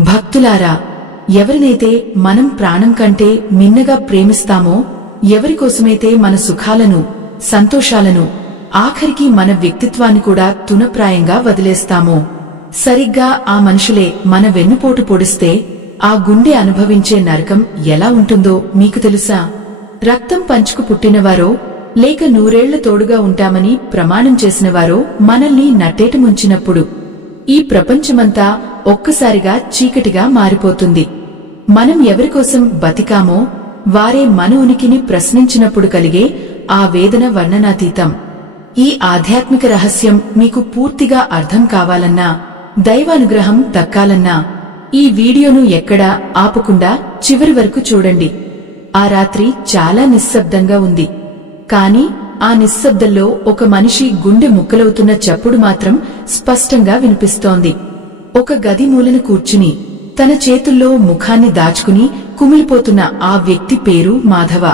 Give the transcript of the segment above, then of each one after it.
భక్తులారా, ఎవరినైతే మనం ప్రాణం కంటే మిన్నగా ప్రేమిస్తామో, ఎవరికోసమైతే మన సుఖాలను, సంతోషాలను, ఆఖరికి మన వ్యక్తిత్వాన్ని కూడా తునప్రాయంగా వదిలేస్తామో, సరిగ్గా ఆ మనుషులే మన వెన్నుపోటు పొడిస్తే ఆ గుండె అనుభవించే నరకం ఎలా ఉంటుందో మీకు తెలుసా? రక్తం పంచుకు పుట్టినవారో లేక నూరేళ్ల తోడుగా ఉంటామని ప్రమాణం చేసినవారో మనల్ని నట్టేట ముంచినప్పుడు ఈ ప్రపంచమంతా ఒక్కసారిగా చీకటిగా మారిపోతుంది. మనం ఎవరికోసం బతికామో వారే మన ఉనికిని ప్రశ్నించినప్పుడు కలిగే ఆ వేదన వర్ణనాతీతం. ఈ ఆధ్యాత్మిక రహస్యం మీకు పూర్తిగా అర్థం కావాలన్నా, దైవానుగ్రహం దక్కాలన్నా ఈ వీడియోను ఎక్కడా ఆపకుండా చివరి వరకు చూడండి. ఆ రాత్రి చాలా నిశ్శబ్దంగా ఉంది. కాని ఆ నిశ్శబ్దంలో ఒక మనిషి గుండె ముక్కలవుతున్న చప్పుడు మాత్రం స్పష్టంగా వినిపిస్తోంది. ఒక గది మూలన కూర్చుని తన చేతుల్లో ముఖాన్ని దాచుకుని కుమిలిపోతున్న ఆ వ్యక్తి పేరు మాధవ.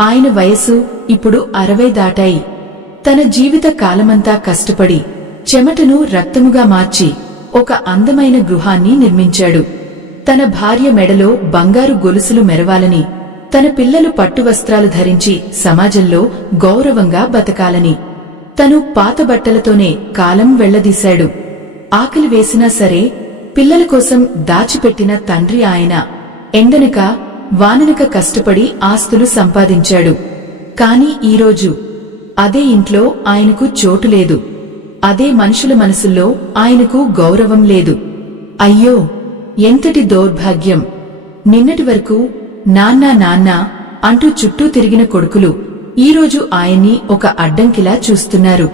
ఆయన వయసు ఇప్పుడు 60 దాటాయి. తన జీవిత కాలమంతా కష్టపడి చెమటను రక్తముగా మార్చి ఒక అందమైన గృహాన్ని నిర్మించాడు. తన భార్య మెడలో బంగారు గొలుసులు మెరవాలని, తన పిల్లలు పట్టు వస్త్రాలు ధరించి సమాజంలో గౌరవంగా బతకాలని తను పాత బట్టలతోనే కాలం వెళ్లదీశాడు. ఆకలి వేసినా సరే పిల్లల కోసం దాచిపెట్టిన తండ్రి ఆయన ఎండనక వాననక కష్టపడి ఆస్తులు సంపాదించాడు. కాని ఈరోజు అదే ఇంట్లో ఆయనకు చోటు లేదు. అదే మనుషుల మనసుల్లో ఆయనకు గౌరవం లేదు. అయ్యో, ఎంతటి దౌర్భాగ్యం! నిన్నటి వరకు నాన్నా నాన్నా అంటూ చుట్టూ తిరిగిన కొడుకులు ఈరోజు ఆయన్ని ఒక అడ్డంకిలా చూస్తున్నారు.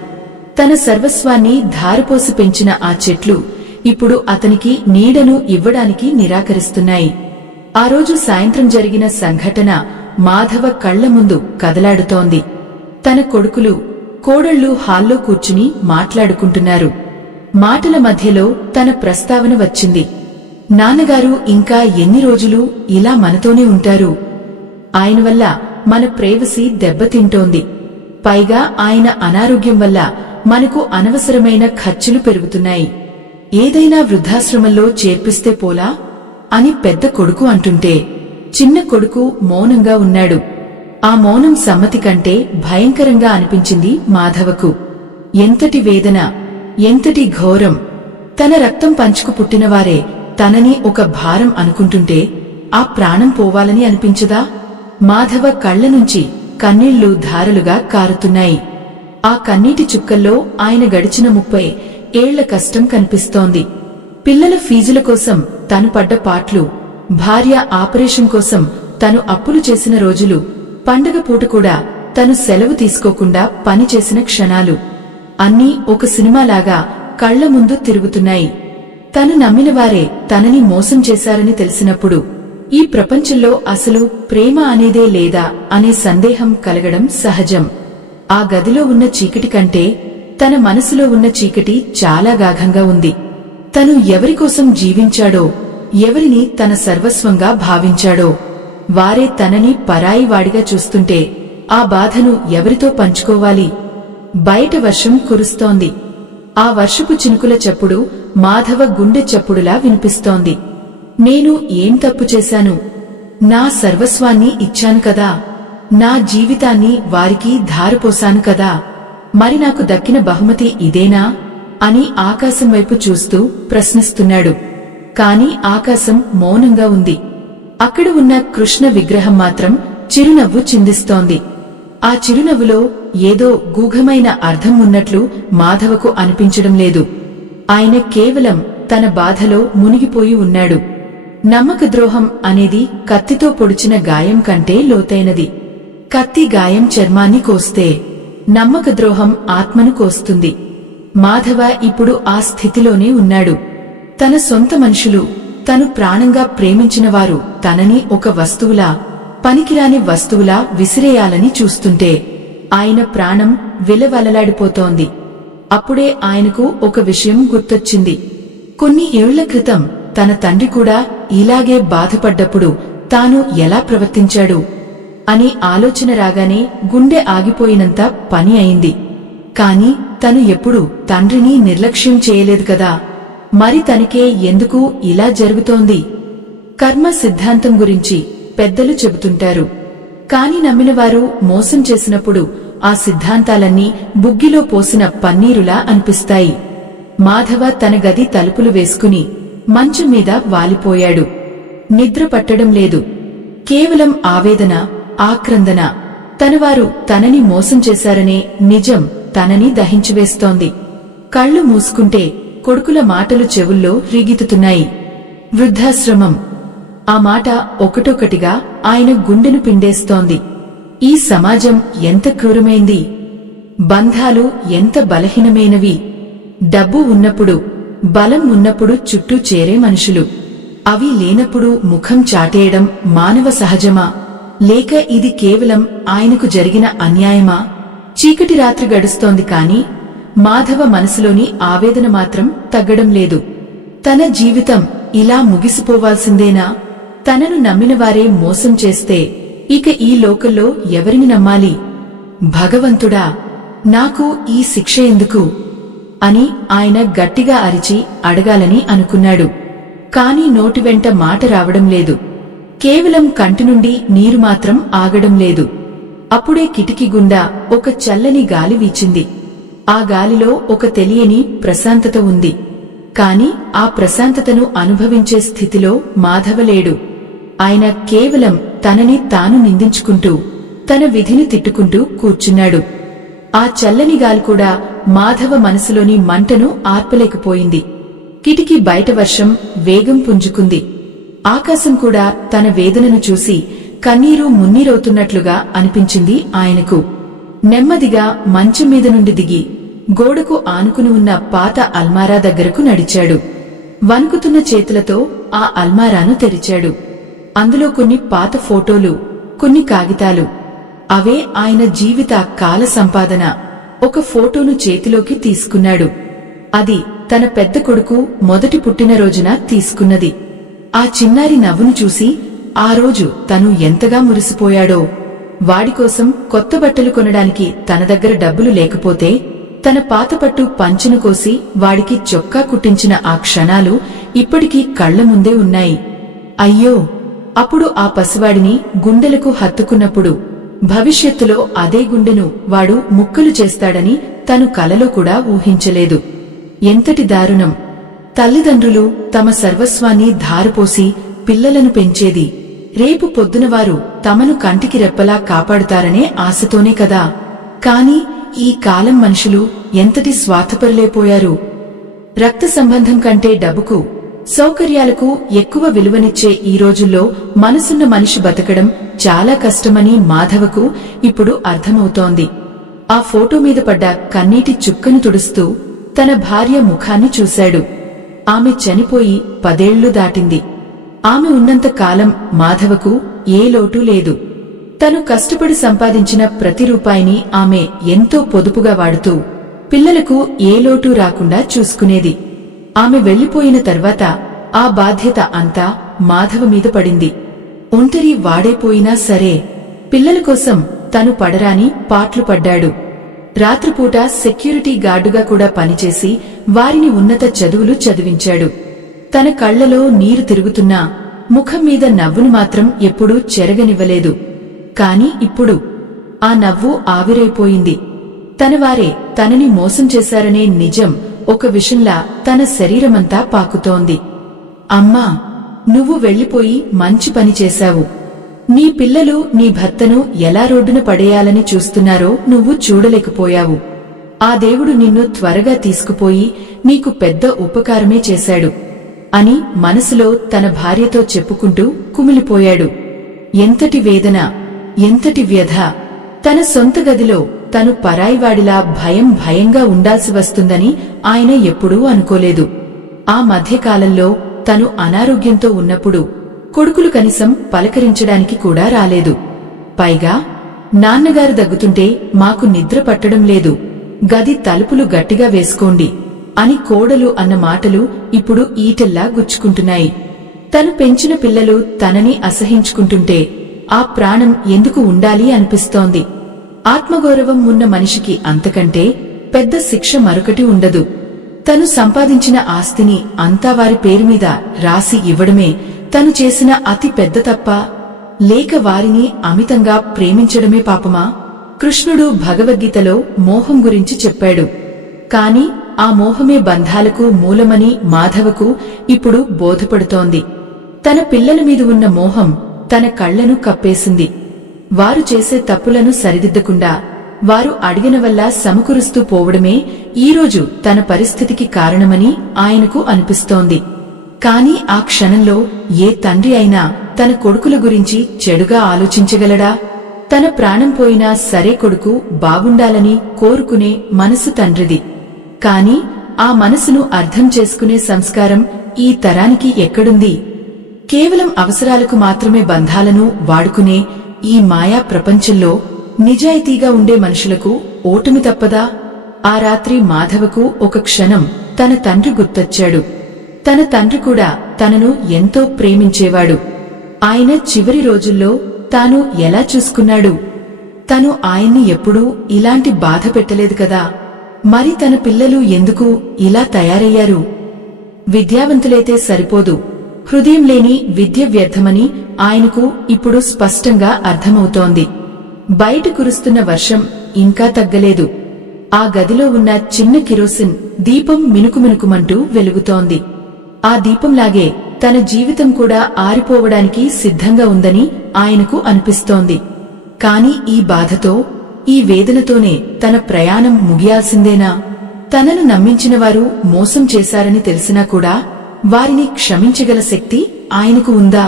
తన సర్వస్వాన్ని ధారపోసి పెంచిన ఆ చెట్లు ఇప్పుడు అతనికి నీడను ఇవ్వడానికి నిరాకరిస్తున్నాయి. ఆ రోజు సాయంత్రం జరిగిన సంఘటన మాధవ కళ్ల ముందు కదలాడుతోంది. తన కొడుకులు, కోడళ్లు హాల్లో కూర్చుని మాట్లాడుకుంటున్నారు. మాటల మధ్యలో తన ప్రస్తావన వచ్చింది. నాన్నగారు ఇంకా ఎన్ని రోజులు ఇలా మనతోనే ఉంటారు? ఆయన వల్ల మన ప్రైవసీ దెబ్బతింటోంది. పైగా ఆయన అనారోగ్యం వల్ల మనకు అనవసరమైన ఖర్చులు పెరుగుతున్నాయి. ఏదైనా వృద్ధాశ్రమంలో చేర్పిస్తే పోలా అని పెద్ద కొడుకు అంటుంటే చిన్న కొడుకు మౌనంగా ఉన్నాడు. ఆ మౌనం సమ్మతి కంటే భయంకరంగా అనిపించింది మాధవకు. ఎంతటి వేదన, ఎంతటి ఘోరం! తన రక్తం పంచుకు పుట్టినవారే తనని ఒక భారం అనుకుంటుంటే ఆ ప్రాణం పోవాలని అనిపించదా? మాధవ కళ్ల నుంచి కన్నీళ్లు ధారలుగా కారుతున్నాయి. ఆ కన్నీటి చుక్కల్లో ఆయన గడిచిన 30 ఏళ్ల కష్టం కనిపిస్తోంది. పిల్లల ఫీజుల కోసం తను పడ్డ పాట్లు, భార్య ఆపరేషన్ కోసం తను అప్పులు చేసిన రోజులు, పండగ పూట కూడా తను సెలవు తీసుకోకుండా పనిచేసిన క్షణాలు అన్నీ ఒక సినిమాలాగా కళ్ల ముందు తిరుగుతున్నాయి. తను నమ్మినవారే తనని మోసం చేశారని తెలిసినప్పుడు ఈ ప్రపంచంలో అసలు ప్రేమ అనేదే లేదా అనే సందేహం కలగడం సహజం. ఆ గదిలో ఉన్న చీకటి కంటే తన మనసులో ఉన్న చీకటి చాలా గాఢంగా ఉంది. తను ఎవరికోసం జీవించాడో, ఎవరిని తన సర్వస్వంగా భావించాడో వారే తనని పరాయి వాడిగా చూస్తుంటే ఆ బాధను ఎవరితో పంచుకోవాలి? బయట వర్షం కురుస్తోంది. ఆ వర్షపు చినుకుల చప్పుడు మాధవ గుండె చప్పుడులా వినిపిస్తోంది. నేను ఏం తప్పు చేశాను? నా సర్వస్వాన్ని ఇచ్చాను కదా, నా జీవితాన్ని వారికి ధారపోసాను కదా, మరి నాకు దక్కిన బహుమతి ఇదేనా అని ఆకాశం వైపు చూస్తూ ప్రశ్నిస్తున్నాడు. కాని ఆకాశం మౌనంగా ఉంది. అక్కడ ఉన్న కృష్ణ విగ్రహం మాత్రం చిరునవ్వు చిందిస్తోంది. ఆ చిరునవ్వులో ఏదో గూఢమైన అర్థం ఉన్నట్లు మాధవకు అనిపించడం లేదు. ఆయన కేవలం తన బాధలో మునిగిపోయి ఉన్నాడు. నమ్మక ద్రోహం అనేది కత్తితో పొడిచిన గాయం కంటే లోతైనది. కత్తి గాయం చర్మాన్ని కోస్తే, నమ్మక ద్రోహం ఆత్మను కోస్తుంది. మాధవ ఇప్పుడు ఆ స్థితిలోనే ఉన్నాడు. తన సొంత మనుషులు, తను ప్రాణంగా ప్రేమించినవారు తనని ఒక వస్తువులా, పనికిరాని వస్తువులా విసిరేయాలని చూస్తుంటే ఆయన ప్రాణం విలవలలాడిపోతోంది. అప్పుడే ఆయనకు ఒక విషయం గుర్తొచ్చింది. కొన్ని ఏళ్ల క్రితం తన తండ్రి కూడా ఇలాగే బాధపడ్డప్పుడు తాను ఎలా ప్రవర్తించాడు అని ఆలోచన రాగానే గుండె ఆగిపోయినంత పని అయింది. కాని తను ఎప్పుడూ తండ్రిని నిర్లక్ష్యం చేయలేదు కదా. మరి తనకే ఎందుకు ఇలా జరుగుతోంది? కర్మ సిద్ధాంతం గురించి పెద్దలు చెబుతుంటారు. కాని నమ్మినవారు మోసం చేసినప్పుడు ఆ సిద్ధాంతాలన్నీ బుగ్గిలో పోసిన పన్నీరులా అనిపిస్తాయి. మాధవ తన గది తలుపులు వేసుకుని మంచం మీద వాలిపోయాడు. నిద్ర పట్టడం లేదు. కేవలం ఆవేదన, ఆక్రందన. తనవారు తనని మోసం చేశారనే నిజం తనని దహించివేస్తోంది. కళ్ళు మూసుకుంటే కొడుకుల మాటలు చెవుల్లో రిగితుతున్నాయి. వృద్ధాశ్రమం. ఆ మాట ఒకటొకటిగా ఆయన గుండెను పిండేస్తోంది. ఈ సమాజం ఎంత క్రూరమైంది! బంధాలు ఎంత బలహీనమైనవి! డబ్బు ఉన్నప్పుడు, బలం ఉన్నప్పుడు చుట్టూ చేరే మనుషులు, అవి లేనప్పుడు ముఖం చాటేయడం మానవ సహజమా? లేక ఇది కేవలం ఆయనకు జరిగిన అన్యాయమా? చీకటి రాత్రి గడుస్తోంది కాని మాధవ మనసులోని ఆవేదన మాత్రం తగ్గడం లేదు. తన జీవితం ఇలా ముగిసిపోవాల్సిందేనా? తనను నమ్మినవారే మోసం చేస్తే ఇక ఈ లోకంలో ఎవరిని నమ్మాలి? భగవంతుడా, నాకు ఈ శిక్ష ఎందుకు అని ఆయన గట్టిగా అరిచి అడగాలని అనుకున్నాడు. కాని నోటి వెంట మాట రావడం లేదు. కేవలం కంటి నుండి నీరు మాత్రం ఆగడం లేదు. అప్పుడే కిటికీ గుండా ఒక చల్లని గాలి వీచింది. ఆ గాలిలో ఒక తెలియని ప్రశాంతత ఉంది. కాని ఆ ప్రశాంతతను అనుభవించే స్థితిలో మాధవ లేడు. ఆయన కేవలం తనని తాను నిందించుకుంటూ, తన విధిని తిట్టుకుంటూ కూర్చున్నాడు. ఆ చల్లని గాలి కూడా మాధవ మనసులోని మంటను ఆర్పలేకపోయింది. కిటికీ బయట వర్షం వేగం పుంజుకుంది. ఆకాశం కూడా తన వేదనను చూసి కన్నీరు మున్నీరవుతున్నట్లుగా అనిపించింది ఆయనకు. నెమ్మదిగా మంచం మీద నుండి దిగి గోడకు ఆనుకుని ఉన్న పాత అల్మారా దగ్గరకు నడిచాడు. వణుకుతున్న చేతులతో ఆ అల్మారాను తెరిచాడు. అందులో కొన్ని పాత ఫోటోలు, కొన్ని కాగితాలు. అవే ఆయన జీవిత కాల సంపాదన. ఒక ఫోటోను చేతిలోకి తీసుకున్నాడు. అది తన పెద్ద కొడుకు మొదటి పుట్టినరోజున తీసుకున్నది. ఆ చిన్నారి నవ్వును చూసి ఆ రోజు తను ఎంతగా మురిసిపోయాడో. వాడికోసం కొత్త బట్టలు కొనడానికి తన దగ్గర డబ్బులు లేకపోతే తన పాతపట్టు పంచెను కోసి వాడికి చొక్కా కుట్టించిన ఆ క్షణాలు ఇప్పటికీ కళ్ల ముందే ఉన్నాయి. అయ్యో, అప్పుడు ఆ పసివాడిని గుండెలకు హత్తుకున్నప్పుడు భవిష్యత్తులో అదే గుండెను వాడు ముక్కలు చేస్తాడని తను కలలో కూడా ఊహించలేదు. ఎంతటి దారుణం! తల్లిదండ్రులు తమ సర్వస్వాన్ని ధారపోసి పిల్లలను పెంచేది రేపు పొద్దున వారు తమను కంటికి రెప్పలా కాపాడుతారనే ఆశతోనే కదా. కాని ఈ కాలం మనుషులు ఎంతటి స్వార్థపరులైపోయారు. రక్త సంబంధం కంటే డబ్బుకు, సౌకర్యాలకు ఎక్కువ విలువనిచ్చే ఈ రోజుల్లో మనసున్న మనిషి బతకడం చాలా కష్టమని మాధవకు ఇప్పుడు అర్థమవుతోంది. ఆ ఫోటో మీద పడ్డ కన్నీటి చుక్కను తుడుస్తూ తన భార్య ముఖాన్ని చూశాడు. ఆమె చనిపోయి 10 ఏళ్లు దాటింది. ఆమె ఉన్నంత కాలం మాధవకు ఏ లోటు లేదు. తను కష్టపడి సంపాదించిన ప్రతి రూపాయిని ఆమె ఎంతో పొదుపుగా వాడుతూ పిల్లలకు ఏ లోటు రాకుండా చూసుకునేది. ఆమె వెళ్లిపోయిన తర్వాత ఆ బాధ్యత అంతా మాధవ మీద పడింది. ఒంటరి వాడైపోయినా సరే పిల్లల కోసం తను పడరాని పాట్లు పడ్డాడు. రాత్రిపూట సెక్యూరిటీ గార్డుగా కూడా పనిచేసి వారిని ఉన్నత చదువులు చదివించాడు. తన కళ్లలో నీరు తిరుగుతున్నా ముఖం మీద నవ్వును మాత్రం ఎప్పుడూ చెరగనివ్వలేదు. కాని ఇప్పుడు ఆ నవ్వు ఆవిరైపోయింది. తనవారే తనని మోసం చేశారనే నిజం ఒక విషంలా తన శరీరమంతా పాకుతోంది. అమ్మా, నువ్వు వెళ్లిపోయి మంచి పని చేశావు. నీ పిల్లలు నీ భర్తను ఎలా రోడ్డున పడేయాలని చూస్తున్నారో నువ్వు చూడలేకపోయావు. ఆ దేవుడు నిన్ను త్వరగా తీసుకుపోయి నీకు పెద్ద ఉపకారమే చేశాడు అని మనసులో తన భార్యతో చెప్పుకుంటూ కుమిలిపోయాడు. ఎంతటి వేదన, ఎంతటి వ్యధ! తన సొంత గదిలో తను పరాయివాడిలా భయంగా ఉండాల్సి వస్తుందని ఆయన ఎప్పుడూ అనుకోలేదు. ఆ మధ్యకాలంలో తను అనారోగ్యంతో ఉన్నప్పుడు కొడుకులు కనీసం పలకరించడానికి కూడా రాలేదు. పైగా నాన్నగారు దగ్గుతుంటే మాకు నిద్ర పట్టడం లేదు, గది తలుపులు గట్టిగా వేసుకోండి అని కోడలు అన్న మాటలు ఇప్పుడు ఈటెల్లా గుచ్చుకుంటున్నాయి. తను పెంచిన పిల్లలు తనని అసహించుకుంటుంటే ఆ ప్రాణం ఎందుకు ఉండాలి అనిపిస్తోంది. ఆత్మగౌరవం ఉన్న మనిషికి అంతకంటే పెద్ద శిక్ష మరొకటి ఉండదు. తను సంపాదించిన ఆస్తిని అంతా వారి పేరుమీద రాసి ఇవ్వడమే తను చేసిన అతి పెద్ద తప్ప, లేక వారిని అమితంగా ప్రేమించడమే పాపమా? కృష్ణుడు భగవద్గీతలో మోహం గురించి చెప్పాడు. కాని ఆ మోహమే బంధాలకు మూలమని మాధవకు ఇప్పుడు బోధపడుతోంది. తన పిల్లల మీద ఉన్న మోహం తన కళ్లను కప్పేసింది. వారు చేసే తప్పులను సరిదిద్దకుండా వారు అడిగిన వల్ల సమకూరుస్తూ పోవడమే ఈరోజు తన పరిస్థితికి కారణమని ఆయనకు అనిపిస్తోంది. కాని ఆ క్షణంలో ఏ తండ్రి అయినా తన కొడుకుల గురించి చెడుగా ఆలోచించగలడా? తన ప్రాణం పోయినా సరే కొడుకు బాగుండాలని కోరుకునే మనసు తండ్రిది. కాని ఆ మనసును అర్థం చేసుకునే సంస్కారం ఈ తరానికి ఎక్కడుంది? కేవలం అవసరాలకు మాత్రమే బంధాలను వాడుకునే ఈ మాయా ప్రపంచంలో నిజాయితీగా ఉండే మనుషులకు ఓటమి తప్పదా? ఆ రాత్రి మాధవకు ఒక క్షణం తన తండ్రి గుర్తొచ్చాడు. తన తండ్రి కూడా తనను ఎంతో ప్రేమించేవాడు. ఆయన చివరి రోజుల్లో తాను ఎలా చూసుకున్నాడు? తను ఆయన్ని ఎప్పుడూ ఇలాంటి బాధ పెట్టలేదు కదా. మరి తన పిల్లలు ఎందుకు ఇలా తయారయ్యారు? విద్యావంతులైతే సరిపోదు, హృదయం లేని విద్య వ్యర్థమని ఆయనకు ఇప్పుడు స్పష్టంగా అర్థమవుతోంది. బయట కురుస్తున్న వర్షం ఇంకా తగ్గలేదు. ఆ గదిలో ఉన్న చిన్న కిరోసిన్ దీపం మినుకుమినుకుమంటూ వెలుగుతోంది. ఆ దీపంలాగే తన జీవితం కూడా ఆరిపోవడానికి సిద్ధంగా ఉందని ఆయనకు అనిపిస్తోంది. కాని ఈ బాధతో, ఈ వేదనతోనే తన ప్రయాణం ముగియాల్సిందేనా? తనను నమ్మించినవారు మోసం చేశారని తెలిసినా కూడా వారిని క్షమించగల శక్తి ఆయనకు ఉందా?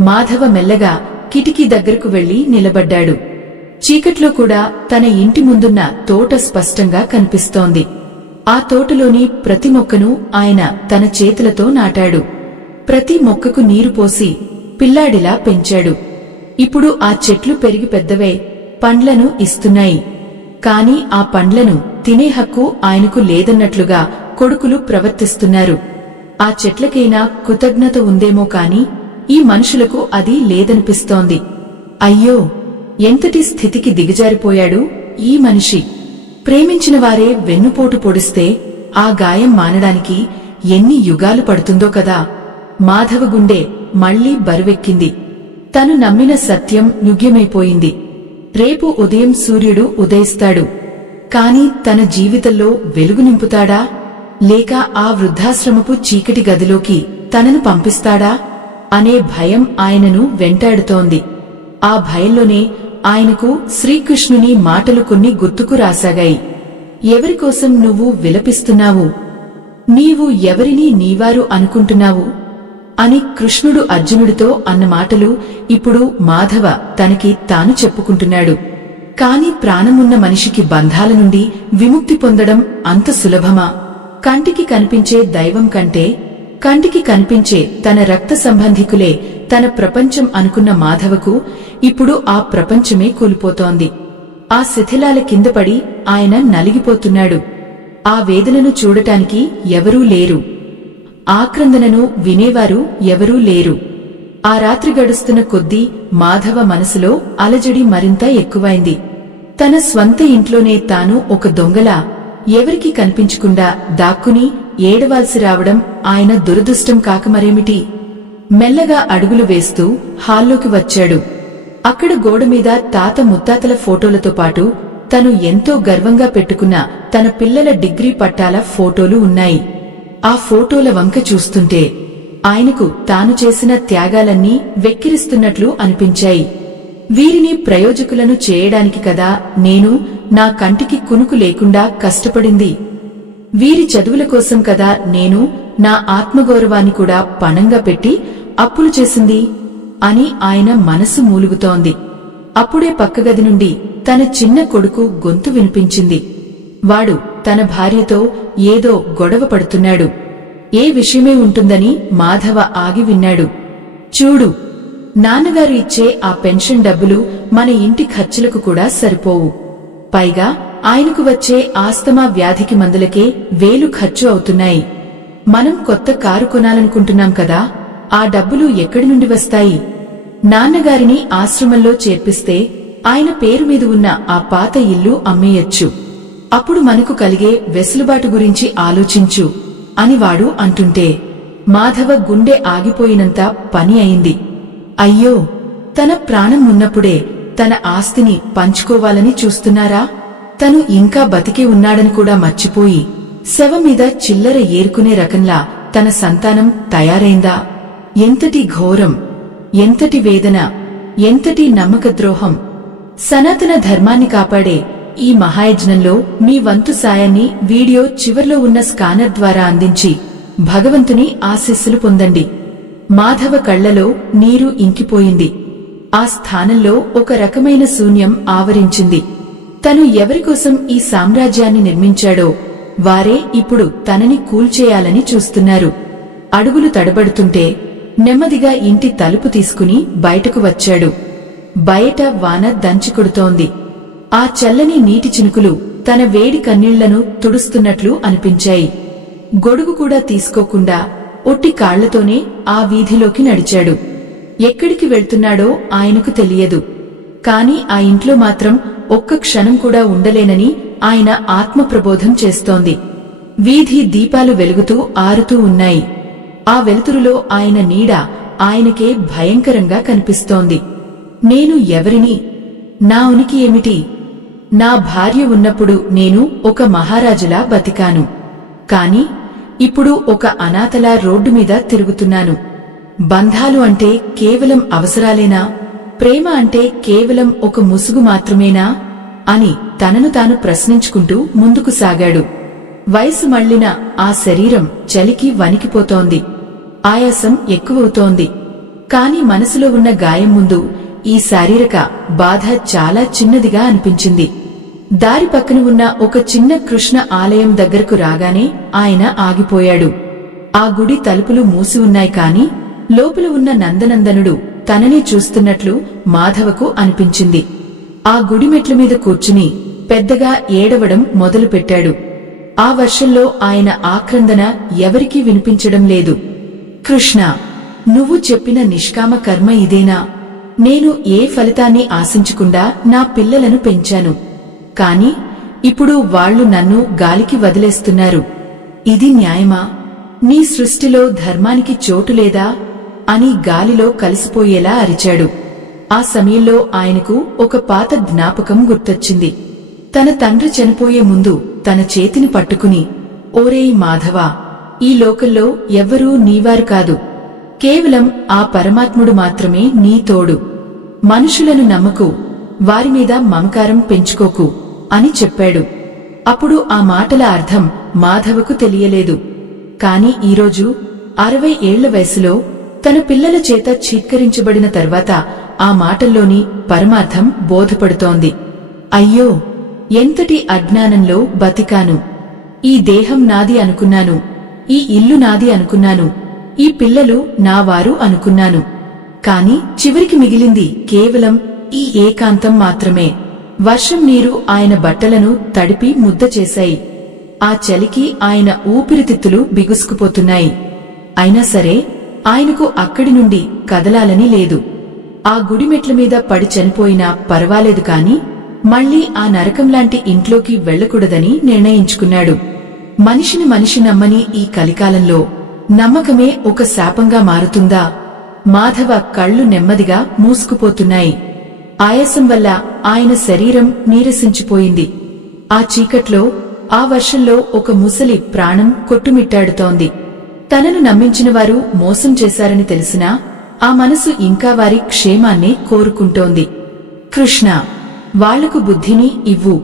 మాధవ మెల్లగా కిటికీ దగ్గరకు వెళ్లి నిలబడ్డాడు. చీకట్లో కూడా తన ఇంటి ముందున్న తోట స్పష్టంగా కనిపిస్తోంది. ఆ తోటలోని ప్రతి మొక్కను ఆయన తన చేతులతో నాటాడు. ప్రతి మొక్కకు నీరు పోసి పిల్లాడిలా పెంచాడు. ఇప్పుడు ఆ చెట్లు పెరిగి పెద్దవై పండ్లను ఇస్తున్నాయి. కాని ఆ పండ్లను తినే హక్కు ఆయనకు లేదన్నట్లుగా కొడుకులు ప్రవర్తిస్తున్నారు. ఆ చెట్లకైనా కృతజ్ఞత ఉందేమో కాని ఈ మనుషులకు అది లేదనిపిస్తోంది. అయ్యో, ఎంతటి స్థితికి దిగజారిపోయాడు ఈ మనిషి! ప్రేమించిన వారే వెన్నుపోటు పొడిస్తే ఆ గాయం మానడానికి ఎన్ని యుగాలు పడుతుందో కదా. మాధవ గుండె మళ్లీ బరువెక్కింది. తను నమ్మిన సత్యం యుగ్యమైపోయింది. రేపు ఉదయం సూర్యుడు ఉదయిస్తాడు. కాని తన జీవితంలో వెలుగు నింపుతాడా? లేక ఆ వృద్ధాశ్రమపు చీకటి గదిలోకి తనను పంపిస్తాడా అనే భయం ఆయనను వెంటాడుతోంది. ఆ భయంలోనే ఆయనకు శ్రీకృష్ణుని మాటలు కొన్ని గుర్తుకు రాసాగాయి. ఎవరికోసం నువ్వు విలపిస్తున్నావు? నీవు ఎవరిని నీవారు అనుకుంటున్నావు అని కృష్ణుడు అర్జునుడితో అన్న మాటలు ఇప్పుడు మాధవ తనకి తాను చెప్పుకుంటున్నాడు. కాని ప్రాణమున్న మనిషికి బంధాల నుండి విముక్తి పొందడం అంత సులభమా? కంటికి కనిపించే దైవం కంటే కంటికి కనిపించే తన రక్త సంబంధికులే తన ప్రపంచం అనుకున్న మాధవకు ఇప్పుడు ఆ ప్రపంచమే కూలిపోతోంది. ఆ శిథిలాల కిందపడి ఆయన నలిగిపోతున్నాడు. ఆ వేదనను చూడటానికి ఎవరూ లేరు. ఆక్రందనను వినేవారు ఎవరూ లేరు. ఆ రాత్రి గడుస్తున్న కొద్దీ మాధవ మనసులో అలజడి మరింత ఎక్కువైంది. తన స్వంత ఇంట్లోనే తాను ఒక దొంగలా ఎవరికీ కనిపించకుండా దాక్కుని ఏడవాల్సి రావడం ఆయన దురదృష్టం కాక మరేమిటి? మెల్లగా అడుగులు వేస్తూ హాల్లోకి వచ్చాడు. అక్కడ గోడమీద తాత ముత్తాతల ఫోటోలతో పాటు తను ఎంతో గర్వంగా పెట్టుకున్న తన పిల్లల డిగ్రీ పట్టాల ఫోటోలు ఉన్నాయి. ఆ ఫోటోల వంక చూస్తుంటే ఆయనకు తాను చేసిన త్యాగాలన్నీ వెక్కిరిస్తున్నట్లు అనిపించాయి. వీరిని ప్రయోజకులను చేయడానికి కదా నేను నా కంటికి కునుకు లేకుండా కష్టపడింది. వీరి చదువుల కోసం కదా నేను నా ఆత్మగౌరవాన్ని కూడా పణంగా పెట్టి అప్పులు చేసింది అని ఆయన మనసు మూలుగుతోంది. అప్పుడే పక్కగది నుండి తన చిన్న కొడుకు గొంతు వినిపించింది. వాడు తన భార్యతో ఏదో గొడవ పడుతున్నాడు. ఏ విషయమే ఉంటుందని మాధవ ఆగి విన్నాడు. చూడు, నాన్నగారు ఇచ్చే ఆ పెన్షన్ డబ్బులు మన ఇంటి ఖర్చులకు కూడా సరిపోవు. పైగా ఆయనకు వచ్చే ఆస్తమా వ్యాధికి మందులకే 1000 ఖర్చు అవుతున్నాయి. మనం కొత్త కారు కొనాలనుకుంటున్నాం కదా, ఆ డబ్బులు ఎక్కడి నుండి వస్తాయి? నాన్నగారిని ఆశ్రమంలో చేర్పిస్తే ఆయన పేరు మీద ఉన్న ఆ పాత ఇల్లు అమ్మేయొచ్చు. అప్పుడు మనకు కలిగే వెసులుబాటు గురించి ఆలోచించు అని వాడు అంటుంటే మాధవ గుండె ఆగిపోయినంత పని అయింది. అయ్యో, తన ప్రాణం ఉన్నప్పుడే తన ఆస్తిని పంచుకోవాలని చూస్తున్నారా? తను ఇంకా బతికే ఉన్నాడని కూడా మర్చిపోయి శవం మీద చిల్లర ఏరుకునే రకంలా తన సంతానం తయారైందా? ఎంతటి ఘోరం, ఎంతటి వేదన, ఎంతటి నమ్మకద్రోహం! సనాతన ధర్మాన్ని కాపాడే ఈ మహాయజ్ఞంలో మీ వంతు సాయాన్ని వీడియో చివర్లో ఉన్న స్కానర్ ద్వారా అందించి భగవంతుని ఆశీస్సులు పొందండి. మాధవ కళ్లలో నీరు ఇంకిపోయింది. ఆ స్థానంలో ఒక రకమైన శూన్యం ఆవరించింది. తను ఎవరికోసం ఈ సామ్రాజ్యాన్ని నిర్మించాడో వారే ఇప్పుడు తనని కూల్చేయాలని చూస్తున్నారు. అడుగులు తడబడుతుంటే నెమ్మదిగా ఇంటి తలుపు తీసుకుని బయటకు వచ్చాడు. బయట వాన దంచికొడుతోంది. ఆ చల్లని నీటి చినుకులు తన వేడి కన్నీళ్లను తుడుస్తున్నట్లు అనిపించాయి. గొడుగు కూడా తీసుకోకుండా ఒట్టి కాళ్లతోనే ఆ వీధిలోకి నడిచాడు. ఎక్కడికి వెళ్తున్నాడో ఆయనకు తెలియదు. కాని ఆ ఇంట్లో మాత్రం ఒక్క క్షణం కూడా ఉండలేనని ఆయన ఆత్మప్రబోధం చేస్తోంది. వీధి దీపాలు వెలుగుతూ ఆరుతూ ఉన్నాయి. ఆ వెలుతురులో ఆయన నీడ ఆయనకే భయంకరంగా కనిపిస్తోంది. నేను ఎవరిని? నా ఉనికి ఏమిటి? నా భార్య ఉన్నప్పుడు నేను ఒక మహారాజులా బతికాను. కాని ఇప్పుడు ఒక అనాథలా రోడ్డు మీద తిరుగుతున్నాను. బంధాలు అంటే కేవలం అవసరాలేనా? ప్రేమ అంటే కేవలం ఒక ముసుగు మాత్రమేనా అని తనను తాను ప్రశ్నించుకుంటూ ముందుకు సాగాడు. వయసు మళ్లిన ఆ శరీరం చలికి వణికిపోతోంది. ఆయాసం ఎక్కువవుతోంది. కాని మనసులో ఉన్న గాయం ముందు ఈ శారీరక బాధ చాలా చిన్నదిగా అనిపించింది. దారి పక్కన ఉన్న ఒక చిన్న కృష్ణ ఆలయం దగ్గరకు రాగానే ఆయన ఆగిపోయాడు. ఆ గుడి తలుపులు మూసి ఉన్నాయి కాని లోపల ఉన్న నందనందనుడు తననే చూస్తున్నట్లు మాధవకు అనిపించింది. ఆ గుడి మెట్ల మీద కూర్చుని పెద్దగా ఏడవడం మొదలుపెట్టాడు. ఆ వర్షంలో ఆయన ఆక్రందన ఎవరికీ వినిపించడం లేదు. కృష్ణ, నువ్వు చెప్పిన నిష్కామ కర్మ ఇదేనా? నేను ఏ ఫలితాన్ని ఆశించకుండా నా పిల్లలను పెంచాను. కాని ఇప్పుడు వాళ్లు నన్ను గాలికి వదిలేస్తున్నారు. ఇది న్యాయమా? నీ సృష్టిలో ధర్మానికి చోటు లేదా అని గాలిలో కలిసిపోయేలా అరిచాడు. ఆ సమయంలో ఆయనకు ఒక పాత జ్ఞాపకం గుర్తొచ్చింది. తన తండ్రి చనిపోయే ముందు తన చేతిని పట్టుకుని, ఓరేయ్ మాధవా, ఈ లోకంలో ఎవ్వరూ నీవారు కాదు. కేవలం ఆ పరమాత్ముడు మాత్రమే నీ తోడు. మనుషులను నమ్మకు, వారిమీద మమకారం పెంచుకోకు అని చెప్పాడు. అప్పుడు ఆ మాటల అర్థం మాధవకు తెలియలేదు. కాని ఈరోజు 60 ఏళ్ల వయసులో తన పిల్లల చేత చీత్కరించబడిన తర్వాత ఆ మాటల్లోని పరమార్థం బోధపడుతోంది. అయ్యో, ఎంతటి అజ్ఞానంలో బతికాను! ఈ దేహం నాది అనుకున్నాను, ఈ ఇల్లు నాది అనుకున్నాను, ఈ పిల్లలు నావారు అనుకున్నాను. కాని చివరికి మిగిలింది కేవలం ఈ ఏకాంతం మాత్రమే. వర్షం నీరు ఆయన బట్టలను తడిపి ముద్ద చేశాయి. ఆ చలికి ఆయన ఊపిరితిత్తులు బిగుసుకుపోతున్నాయి. అయినా సరే ఆయనకు అక్కడి నుండి కదలాలని లేదు. ఆ గుడిమెట్ల మీద పడి చనిపోయినా పర్వాలేదు కాని మళ్లీ ఆ నరకంలాంటి ఇంట్లోకి వెళ్లకూడదని నిర్ణయించుకున్నాడు. మనిషిని మనిషి నమ్మని ఈ కలికాలంలో నమ్మకమే ఒక శాపంగా మారుతుందా? మాధవ కళ్ళు నెమ్మదిగా మూసుకుపోతున్నాయి. ఆయాసం వల్ల ఆయన శరీరం నీరసించిపోయింది. ఆ చీకట్లో, ఆ వర్షంలో ఒక ముసలి ప్రాణం కొట్టుమిట్టాడుతోంది. తనను నమ్మించిన వారు మోసం చేశారని తెలిసినా ఆ మనసు ఇంకా వారి క్షేమాన్నే కోరుకుంటోంది. కృష్ణ, వాళ్లకు బుద్ధిని ఇవ్వు.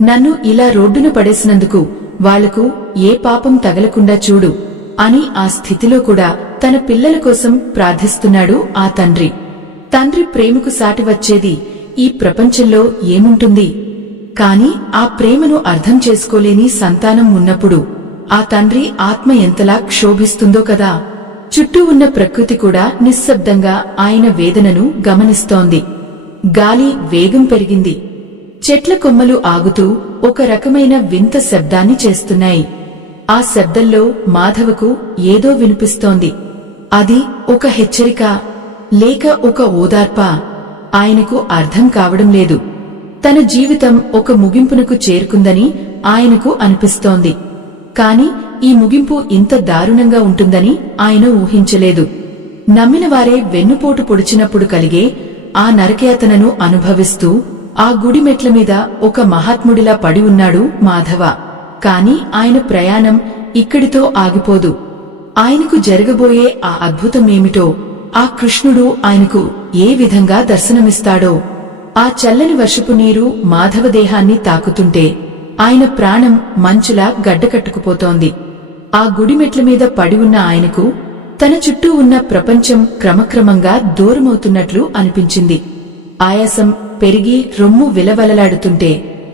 నన్ను ఇలా రోడ్డున పడేసినందుకు వాళ్లకు ఏ పాపం తగలకుండా చూడు అని ఆ స్థితిలో కూడా తన పిల్లల కోసం ప్రార్థిస్తున్నాడు ఆ తండ్రి. తండ్రి ప్రేమకు సాటి వచ్చేది ఈ ప్రపంచంలో ఏముంటుంది? కాని ఆ ప్రేమను అర్థం చేసుకోలేని సంతానం ఉన్నప్పుడు ఆ తండ్రి ఆత్మ ఎంతలా క్షోభిస్తుందో కదా. చుట్టూ ఉన్న ప్రకృతి కూడా నిశ్శబ్దంగా ఆయన వేదనను గమనిస్తోంది. గాలి వేగం పెరిగింది. చెట్ల కొమ్మలు ఆగుతూ ఒక రకమైన వింత శబ్దాన్ని చేస్తున్నాయి. ఆ శబ్దంలో మాధవకు ఏదో వినిపిస్తోంది. అది ఒక హెచ్చరిక లేక ఒక ఓదార్పా? ఆయనకు అర్థం కావడం లేదు. తన జీవితం ఒక ముగింపునకు చేరుకుందని ఆయనకు అనిపిస్తోంది. కాని ఈ ముగింపు ఇంత దారుణంగా ఉంటుందని ఆయన ఊహించలేదు. నమ్మినవారే వెన్నుపోటు పొడిచినప్పుడు కలిగే ఆ నరకయాతనను అనుభవిస్తూ ఆ గుడి మెట్ల మీద ఒక మహాత్ముడిలా పడి ఉన్నాడు మాధవ. కాని ఆయన ప్రయాణం ఇక్కడితో ఆగిపోదు. ఆయనకు జరగబోయే ఆ అద్భుతమేమిటో, ఆ కృష్ణుడు ఆయనకు ఏ విధంగా దర్శనమిస్తాడో. ఆ చల్లని వర్షపు నీరు మాధవ దేహాన్ని తాకుతుంటే ఆయన ప్రాణం మంచులా గడ్డకట్టుకుపోతోంది. ఆ గుడిమెట్ల మీద పడి ఉన్న ఆయనకు తన చుట్టూ ఉన్న ప్రపంచం క్రమక్రమంగా దూరమవుతున్నట్లు అనిపించింది. ఆయాసం పెరిగి రొమ్ము విలవలలాడుతుంటే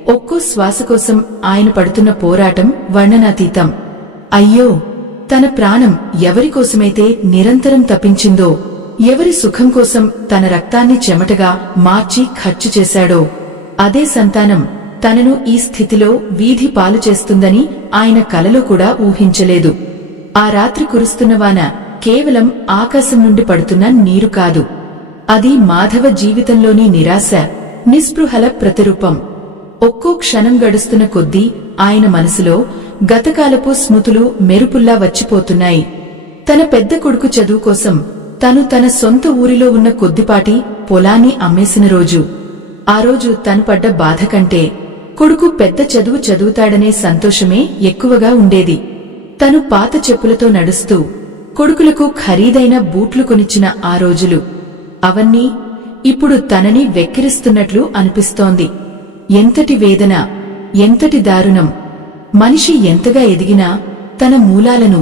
ఒక్కో శ్వాస కోసం ఆయన పడుతున్న పోరాటం వర్ణనాతీతం. అయ్యో, తన ప్రాణం ఎవరికోసమైతే నిరంతరం తప్పించిందో, ఎవరి సుఖం కోసం తన రక్తాన్ని చెమటగా మార్చి ఖర్చు చేశాడో, అదే సంతానం తనను ఈ స్థితిలో వీధి పాలు చేస్తుందని ఆయన కలలో కూడా ఊహించలేదు. ఆ రాత్రి కురుస్తున్న వాన కేవలం ఆకాశం నుండి పడుతున్న నీరు కాదు. అది మాధవ జీవితంలోని నిరాశ, నిస్పృహల ప్రతిరూపం. ఒక్కో క్షణం గడుస్తున్న కొద్దీ ఆయన మనసులో గతకాలపు స్మృతులు మెరుపుల్లా వచ్చిపోతున్నాయి. తన పెద్ద కొడుకు చదువు కోసం తను తన సొంత ఊరిలో ఉన్న కొద్దిపాటి పొలాన్ని అమ్మేసిన రోజు. ఆ రోజు తను పడ్డ బాధ కంటే కొడుకు పెద్ద చదువు చదువుతాడనే సంతోషమే ఎక్కువగా ఉండేది. తను పాత చెప్పులతో నడుస్తూ కొడుకులకు ఖరీదైన బూట్లు కొనిచ్చిన ఆ రోజులు, అవన్నీ ఇప్పుడు తనని వెక్కిరిస్తున్నట్లు అనిపిస్తోంది. ఎంతటి వేదన, ఎంతటి దారుణం! మనిషి ఎంతగా ఎదిగినా తన మూలాలను,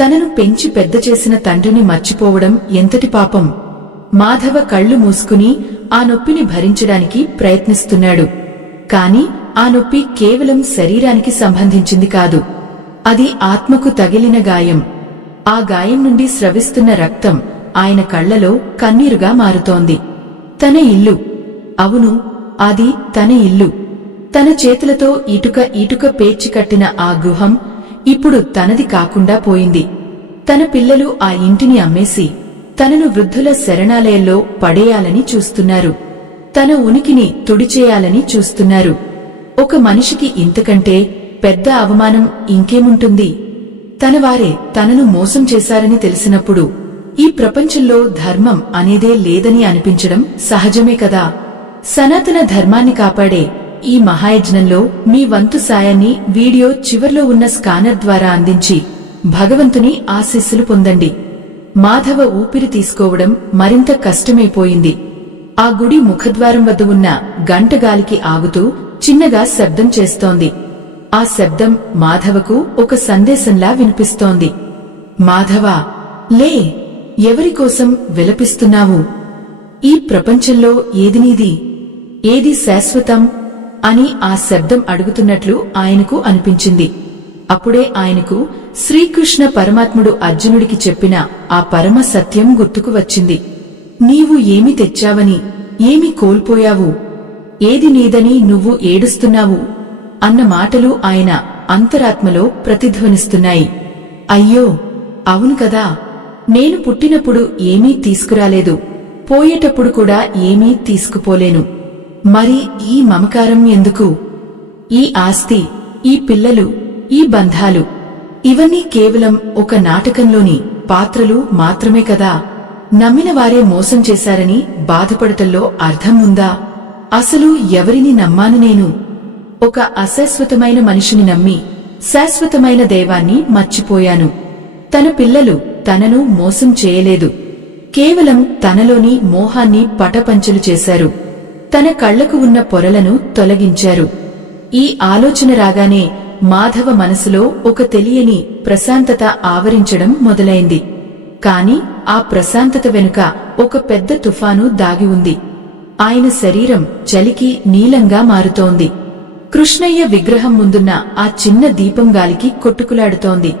తనను పెంచి పెద్ద చేసిన తండ్రిని మర్చిపోవడం ఎంతటి పాపం! మాధవ కళ్ళు మూసుకుని ఆ నొప్పిని భరించడానికి ప్రయత్నిస్తున్నాడు. కాని ఆ నొప్పి కేవలం శరీరానికి సంబంధించింది కాదు. అది ఆత్మకు తగిలిన గాయం. ఆ గాయం నుండి స్రవిస్తున్న రక్తం ఆయన కళ్లలో కన్నీరుగా మారుతోంది. తన ఇల్లు, అవును, అది తన ఇల్లు. తన చేతులతో ఇటుక పేర్చి కట్టిన ఆ గృహం ఇప్పుడు తనది కాకుండా పోయింది. తన పిల్లలు ఆ ఇంటిని అమ్మేసి తనను వృద్ధుల శరణాలయంలో పడేయాలని చూస్తున్నారు. తన ఉనికిని తుడిచేయాలని చూస్తున్నారు. ఒక మనిషికి ఇంతకంటే పెద్ద అవమానం ఇంకేముంటుంది? తనవారే తనను మోసం చేశారని తెలిసినప్పుడు ఈ ప్రపంచంలో ధర్మం అనేదే లేదని అనిపించడం సహజమే కదా. సనాతన ధర్మాన్ని కాపాడే ఈ మహాయజ్ఞంలో మీ వంతు సాయాన్ని వీడియో చివర్లో ఉన్న స్కానర్ ద్వారా అందించి భగవంతుని ఆశీస్సులు పొందండి. మాధవ ఊపిరి తీసుకోవడం మరింత కష్టమైపోయింది. ఆ గుడి ముఖద్వారం వద్ద ఉన్న గంటగాలికి ఆగుతూ చిన్నగా శబ్దం చేస్తోంది. ఆ శబ్దం మాధవకు ఒక సందేశంలా వినిపిస్తోంది. మాధవా, లే, ఎవరికోసం విలపిస్తున్నావు? ఈ ప్రపంచంలో ఏది నీది, ఏది శాశ్వతం అని ఆ శబ్దం అడుగుతున్నట్లు ఆయనకు అనిపించింది. అప్పుడే ఆయనకు శ్రీకృష్ణ పరమాత్ముడు అర్జునుడికి చెప్పిన ఆ పరమ సత్యం గుర్తుకు వచ్చింది. నీవు ఏమి తెచ్చావని, ఏమి కోల్పోయావు, ఏది నీదని నువ్వు ఏడుస్తున్నావు అన్న మాటలు ఆయన అంతరాత్మలో ప్రతిధ్వనిస్తున్నాయి. అయ్యో, అవును కదా, నేను పుట్టినప్పుడు ఏమీ తీసుకురాలేదు, పోయేటప్పుడు కూడా ఏమీ తీసుకుపోలేను. మరి ఈ మమకారం ఎందుకు? ఈ ఆస్తి, ఈ పిల్లలు, ఈ బంధాలు, ఇవన్నీ కేవలం ఒక నాటకంలోని పాత్రలు మాత్రమే కదా. నమ్మిన వారే మోసం చేశారని బాధపడటంలో అర్థం ఉందా? అసలు ఎవరిని నమ్మాను నేను? ఒక అశాశ్వతమైన మనిషిని నమ్మి శాశ్వతమైన దైవాన్ని మర్చిపోయాను. తన పిల్లలు తనను మోసం చేయలేదు, కేవలం తనలోని మోహాన్ని పటపంచలు చేశారు. తన కళ్లకు ఉన్న పొరలను తొలగించారు. ఈ ఆలోచన రాగానే మాధవ మనసులో ఒక తెలియని ప్రశాంతత ఆవరించడం మొదలైంది. కాని ఆ ప్రశాంతత వెనుక ఒక పెద్ద తుఫాను దాగి ఉంది. ఆయన శరీరం చలికి నీలంగా మారుతోంది. కృష్ణయ్య విగ్రహం ముందున్న ఆ చిన్న దీపం గాలికి కొట్టుకులాడుతోంది.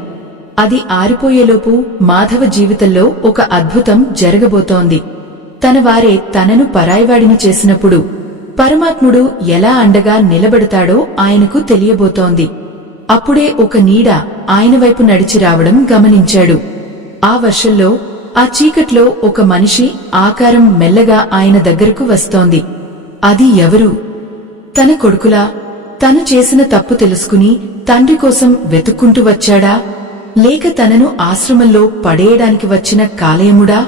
అది ఆరిపోయేలోపు మాధవ జీవితంలో ఒక అద్భుతం జరగబోతోంది. తన వారే తనను పరాయివాడిని చేసినప్పుడు పరమాత్ముడు ఎలా అండగా నిలబడతాడో ఆయనకు తెలియబోతోంది. అప్పుడే ఒక నీడ ఆయన వైపు నడిచి రావడం గమనించాడు. ఆ వర్షంలో, ఆ చీకట్లో ఒక మనిషి ఆకారం మెల్లగా ఆయన దగ్గరకు వస్తోంది. అది ఎవరు? తన కొడుకులా, తను చేసిన తప్పు తెలుసుకుని తండ్రి కోసం వెతుక్కుంటూ వచ్చాడా, లేక తనను ఆశ్రమంలో పడేయడానికి వచ్చిన కాలయముడా?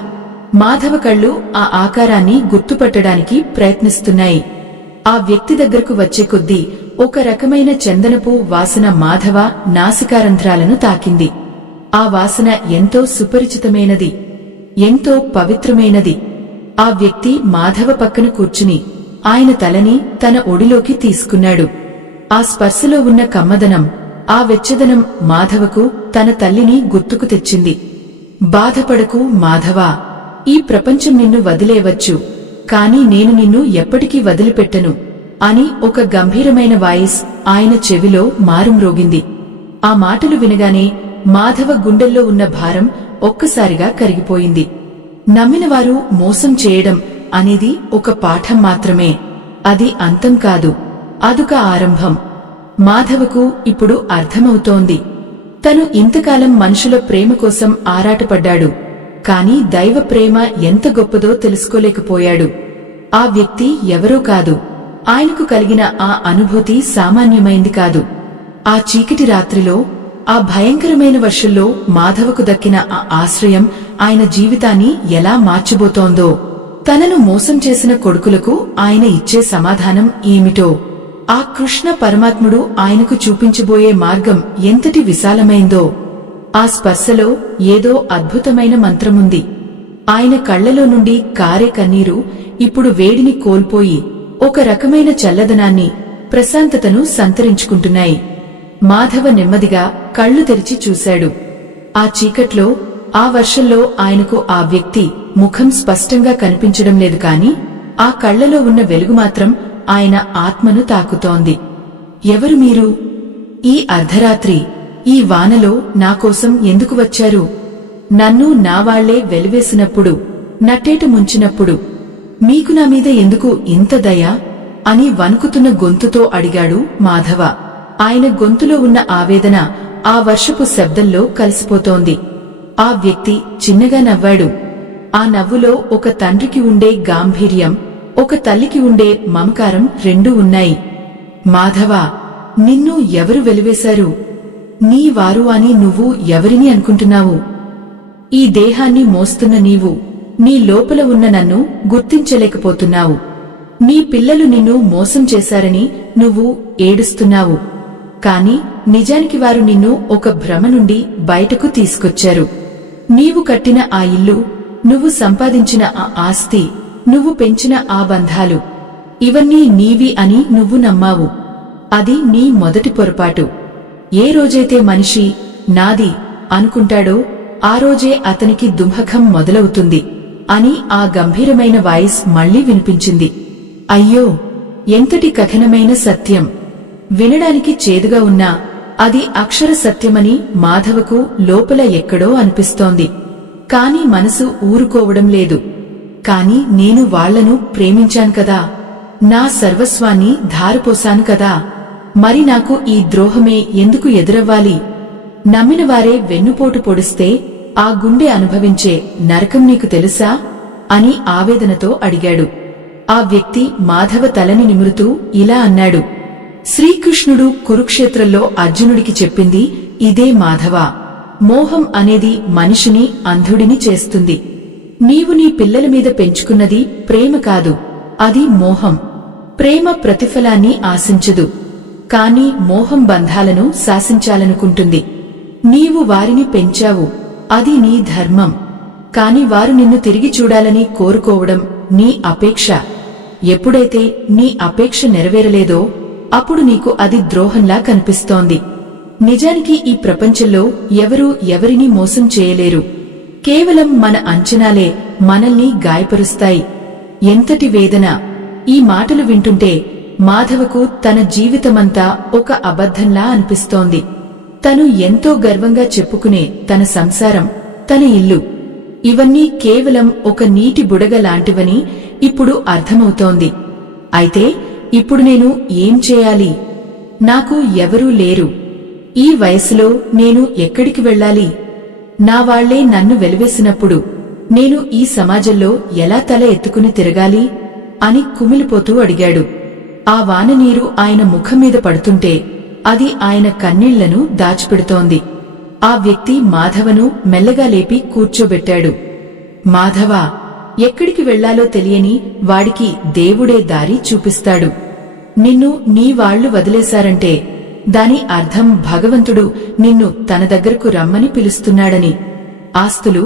మాధవ కళ్ళు ఆ ఆకారాన్ని గుర్తుపట్టడానికి ప్రయత్నిస్తున్నాయి. ఆ వ్యక్తి దగ్గరకు వచ్చే కొద్దీ ఒక రకమైన చందనపు వాసన మాధవ నాసికారంధ్రాలను తాకింది. ఆ వాసన ఎంతో సుపరిచితమైనది, ఎంతో పవిత్రమైనది. ఆ వ్యక్తి మాధవ పక్కన కూర్చుని ఆయన తలని తన ఒడిలోకి తీసుకున్నాడు. ఆ స్పర్శలో ఉన్న కమ్మదనం, ఆ వెచ్చదనం మాధవకు తన తల్లిని గుర్తుకు తెచ్చింది. బాధపడకు మాధవా, ఈ ప్రపంచం నిన్ను వదిలేవచ్చు, కాని నేను నిన్ను ఎప్పటికీ వదిలిపెట్టను అని ఒక గంభీరమైన వాయిస్ ఆయన చెవిలో మారుమ్రోగింది. ఆ మాటలు వినగానే మాధవ గుండెల్లో ఉన్న భారం ఒక్కసారిగా కరిగిపోయింది. నమ్మినవారు మోసం చేయడం అనేది ఒక పాఠం మాత్రమే, అది అంతం కాదు, అదొక ఆరంభం. మాధవకు ఇప్పుడు అర్థమవుతోంది. తను ఇంతకాలం మనుషుల ప్రేమ కోసం ఆరాటపడ్డాడు, కాని దైవ ప్రేమ ఎంత గొప్పదో తెలుసుకోలేకపోయాడు. ఆ వ్యక్తి ఎవరో కాదు, ఆయనకు కలిగిన ఆ అనుభూతి సామాన్యమైంది కాదు. ఆ చీకటి రాత్రిలో, ఆ భయంకరమైన వర్షంలో మాధవకు దక్కిన ఆ ఆశ్రయం ఆయన జీవితాన్ని ఎలా మార్చబోతోందో, తనను మోసం చేసిన కొడుకులకు ఆయన ఇచ్చే సమాధానం ఏమిటో, ఆ కృష్ణ పరమాత్ముడు ఆయనకు చూపించబోయే మార్గం ఎంతటి విశాలమైందో. ఆ స్పర్శలో ఏదో అద్భుతమైన మంత్రముంది. ఆయన కళ్లలో నుండి కారే కన్నీరు ఇప్పుడు వేడిని కోల్పోయి ఒక రకమైన చల్లదనాన్ని, ప్రశాంతతను సంతరించుకుంటున్నాయి. మాధవ నెమ్మదిగా కళ్లు తెరిచి చూశాడు. ఆ చీకట్లో, ఆ వర్షంలో ఆయనకు ఆ వ్యక్తి ముఖం స్పష్టంగా కనిపించడం లేదు, కాని ఆ కళ్లలో ఉన్న వెలుగు మాత్రం ఆయన ఆత్మను తాకుతోంది. ఎవరు మీరు? ఈ అర్ధరాత్రి, ఈ వానలో నాకోసం ఎందుకు వచ్చారు? నన్ను నా వాళ్లే వెలివేసినప్పుడు, నట్టేట ముంచినప్పుడు మీకు నా మీద ఎందుకు ఇంత దయ అని వణుకుతున్న గొంతుతో అడిగాడు మాధవ. ఆయన గొంతులో ఉన్న ఆవేదన ఆ వర్షపు శబ్దంలో కలిసిపోతోంది. ఆ వ్యక్తి చిన్నగా నవ్వాడు. ఆ నవ్వులో ఒక తండ్రికి ఉండే గాంభీర్యం, ఒక తల్లికి ఉండే మమకారం రెండూ ఉన్నాయి. మాధవా, నిన్ను ఎవరు వెలివేశారు? నీ వారు అని నువ్వు ఎవరిని అనుకుంటున్నావు? ఈ దేహాన్ని మోస్తున్న నీవు నీ లోపల ఉన్న నన్ను గుర్తించలేకపోతున్నావు. నీ పిల్లలు నిన్ను మోసం చేశారని నువ్వు ఏడుస్తున్నావు, కాని నిజానికి వారు నిన్ను ఒక భ్రమ నుండి బయటకు తీసుకొచ్చారు. నీవు కట్టిన ఆ ఇల్లు, నువ్వు సంపాదించిన ఆ ఆస్తి, నువ్వు పెంచిన ఆ బంధాలు, ఇవన్నీ నీవి అని నువ్వు నమ్మావు. అది నీ మొదటి పొరపాటు. ఏ రోజైతే మనిషి నాది అనుకుంటాడో ఆ రోజే అతనికి దుంహకం మొదలవుతుంది అని ఆ గంభీరమైన వాయిస్ మళ్లీ వినిపించింది. అయ్యో, ఎంతటి కఠినమైన సత్యం! వినడానికి చేదుగా ఉన్నా అది అక్షర సత్యమని మాధవకు లోపల ఎక్కడో అనిపిస్తోంది. కాని మనసు ఊరుకోవడం లేదు. కాని నేను వాళ్లను ప్రేమించాను కదా, నా సర్వస్వాన్ని ధారపోశాను కదా, మరి నాకు ఈ ద్రోహమే ఎందుకు ఎదురవ్వాలి? నమ్మినవారే వెన్నుపోటు పొడిస్తే ఆ గుండె అనుభవించే నరకం నీకు తెలుసా అని ఆవేదనతో అడిగాడు. ఆ వ్యక్తి మాధవ తలని నిమురుతూ ఇలా అన్నాడు. శ్రీకృష్ణుడు కురుక్షేత్రంలో అర్జునుడికి చెప్పింది ఇదే మాధవ. మోహం అనేది మనిషిని అంధుడిని చేస్తుంది. నీవు నీ పిల్లల మీద పెంచుకున్నది ప్రేమ కాదు, అది మోహం. ప్రేమ ప్రతిఫలాన్ని ఆశించదు, కాని మోహం బంధాలను శాసించాలనుకుంటుంది. నీవు వారిని పెంచావు, అది నీ ధర్మం. కాని వారు నిన్ను తిరిగి చూడాలని కోరుకోవడం నీ అపేక్ష. ఎప్పుడైతే నీ అపేక్ష నెరవేరలేదో అప్పుడు నీకు అది ద్రోహంలా కనిపిస్తోంది. నిజానికి ఈ ప్రపంచంలో ఎవరూ ఎవరినీ మోసం చేయలేరు. కేవలం మన అంచనాలే మనల్ని గాయపరుస్తాయి. ఎంతటి వేదన! ఈ మాటలు వింటుంటే మాధవకు తన జీవితమంతా ఒక అబద్ధంలా అనిపిస్తోంది. తను ఎంతో గర్వంగా చెప్పుకునే తన సంసారం, తన ఇల్లు, ఇవన్నీ కేవలం ఒక నీటి బుడగ లాంటివని ఇప్పుడు అర్థమవుతోంది. అయితే ఇప్పుడు నేను ఏం చేయాలి? నాకు ఎవరూ లేరు. ఈ వయసులో నేను ఎక్కడికి వెళ్ళాలి? నా వాళ్లే నన్ను వెలివేసినప్పుడు నేను ఈ సమాజంలో ఎలా తల ఎత్తుకుని తిరగాలి అని కుమిలిపోతూ అడిగాడు. ఆ వాననీరు ఆయన ముఖం మీద పడుతుంటే అది ఆయన కన్నీళ్లను దాచిపెడుతోంది. ఆ వ్యక్తి మాధవను మెల్లగా లేపి కూర్చోబెట్టాడు. మాధవా, ఎక్కడికి వెళ్లాలో తెలియని వాడికి దేవుడే దారి చూపిస్తాడు. నిన్ను నీ వాళ్లు వదిలేశారంటే దాని అర్థం భగవంతుడు నిన్ను తన దగ్గరకు రమ్మని పిలుస్తున్నాడని. ఆస్తులు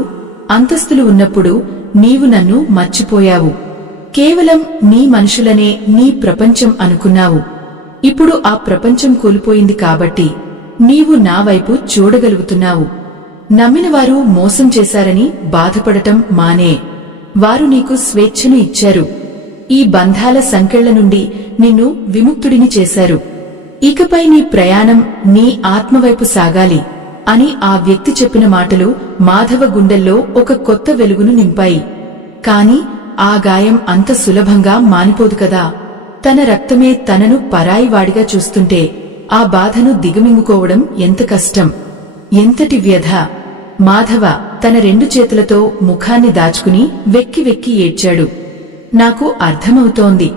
అంతస్తులు ఉన్నప్పుడు నీవు నన్ను మర్చిపోయావు. కేవలం నీ మనుషులనే నీ ప్రపంచం అనుకున్నావు. ఇప్పుడు ఆ ప్రపంచం కూలిపోయింది కాబట్టి నీవు నా వైపు చూడగలుగుతున్నావు. నమ్మినవారు మోసం చేశారని బాధపడటం మానే. వారు నీకు స్వేచ్ఛను ఇచ్చారు. ఈ బంధాల సంకెళ్ల నుండి నిన్ను విముక్తుడిని చేశారు. ఇకపై నీ ప్రయాణం నీ ఆత్మవైపు సాగాలి అని ఆ వ్యక్తి చెప్పిన మాటలు మాధవ గుండెల్లో ఒక కొత్త వెలుగును నింపాయి. కాని ఆ గాయం అంత సులభంగా మానిపోదు కదా. తన రక్తమే తనను పరాయివాడిగా చూస్తుంటే ఆ బాధను దిగమింగుకోవడం ఎంత కష్టం, ఎంతటి వ్యధ. మాధవ తన 2 చేతులతో ముఖాన్ని దాచుకుని వెక్కి వెక్కి ఏడ్చాడు. నాకు అర్థమవుతోంది,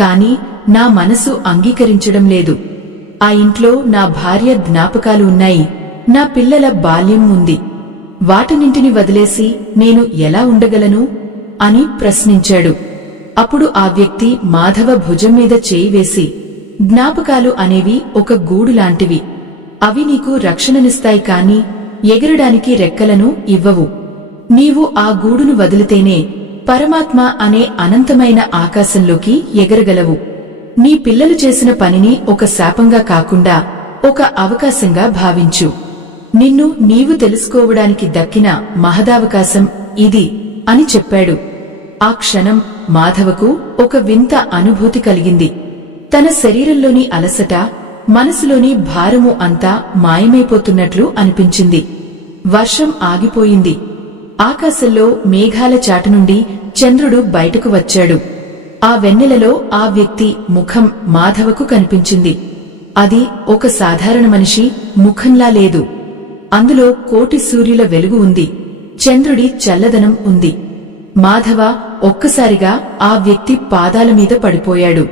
కాని నా మనసు అంగీకరించడం లేదు. ఆ ఇంట్లో నా భార్య జ్ఞాపకాలు ఉన్నాయి, నా పిల్లల బాల్యం ఉంది. వాటన్నింటిని వదిలేసి నేను ఎలా ఉండగలను అని ప్రశ్నించాడు. అప్పుడు ఆ వ్యక్తి మాధవ భుజం మీద చేయి వేసి, జ్ఞాపకాలు అనేవి ఒక గూడులాంటివి. అవి నీకు రక్షణనిస్తాయి కాని ఎగరడానికి రెక్కలను ఇవ్వవు. నీవు ఆ గూడును వదిలితేనే పరమాత్మ అనే అనంతమైన ఆకాశంలోకి ఎగరగలవు. నీ పిల్లలు చేసిన పనిని ఒక శాపంగా కాకుండా ఒక అవకాశంగా భావించు. నిన్ను నీవు తెలుసుకోవడానికి దక్కిన మహదావకాశం ఇది అని చెప్పాడు. ఆ క్షణం మాధవకు ఒక వింత అనుభూతి కలిగింది. తన శరీరంలోని అలసట, మనసులోని భారము అంతా మాయమైపోతున్నట్లు అనిపించింది. వర్షం ఆగిపోయింది. ఆకాశంలో మేఘాల చాటు నుండి చంద్రుడు బయటకు వచ్చాడు. ఆ వెన్నెలలో ఆ వ్యక్తి ముఖం మాధవకు కనిపించింది. అది ఒక సాధారణ మనిషి ముఖంలా లేదు. అందులో కోటి సూర్యుల వెలుగు ఉంది, చంద్రుడి చల్లదనం ఉంది. మాధవ ఒక్కసారిగా ఆ వ్యక్తి పాదాల మీద పడిపోయాడు.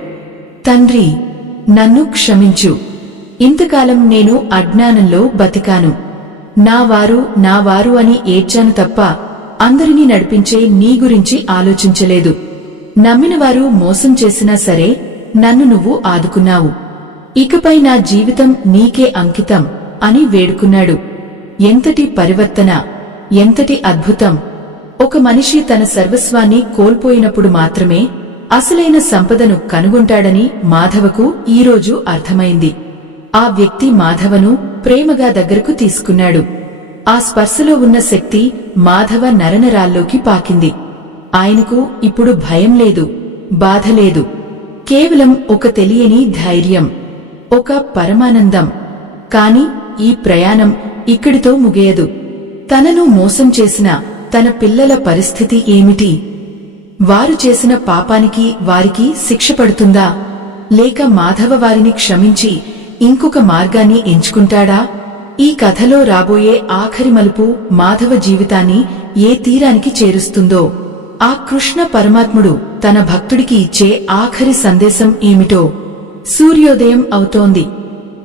తండ్రి, నన్ను క్షమించు. ఇంతకాలం నేను అజ్ఞానంలో బతికాను. నా వారు అని ఏడ్చాను తప్ప అందరినీ నడిపించే నీ గురించి ఆలోచించలేదు. నమ్మినవారు మోసం చేసినా సరే నన్ను నువ్వు ఆదుకున్నావు. ఇకపై నా జీవితం నీకే అంకితం అని వేడుకున్నాడు. ఎంతటి పరివర్తన, ఎంతటి అద్భుతం! ఒక మనిషి తన సర్వస్వాన్ని కోల్పోయినప్పుడు మాత్రమే అసలైన సంపదను కనుగొంటాడని మాధవకు ఈరోజు అర్థమైంది. ఆ వ్యక్తి మాధవను ప్రేమగా దగ్గరకు తీసుకున్నాడు. ఆ స్పర్శలో ఉన్న శక్తి మాధవ నరనరాల్లోకి పాకింది. ఆయనకు ఇప్పుడు భయం లేదు, బాధ లేదు. కేవలం ఒక తెలియని ధైర్యం, ఒక పరమానందం. కాని ఈ ప్రయాణం ఇక్కడితో ముగియదు. తనను మోసం చేసిన తన పిల్లల పరిస్థితి ఏమిటి? వారు చేసిన పాపానికి వారికి శిక్ష పడుతుందా? లేక మాధవ వారిని క్షమించి ఇంకొక మార్గాన్ని ఎంచుకుంటాడా? ఈ కథలో రాబోయే ఆఖరి మలుపు మాధవ జీవితాన్ని ఏ తీరానికి చేరుస్తుందో, ఆ కృష్ణ పరమాత్ముడు తన భక్తుడికి ఇచ్చే ఆఖరి సందేశం ఏమిటో. సూర్యోదయం అవుతోంది.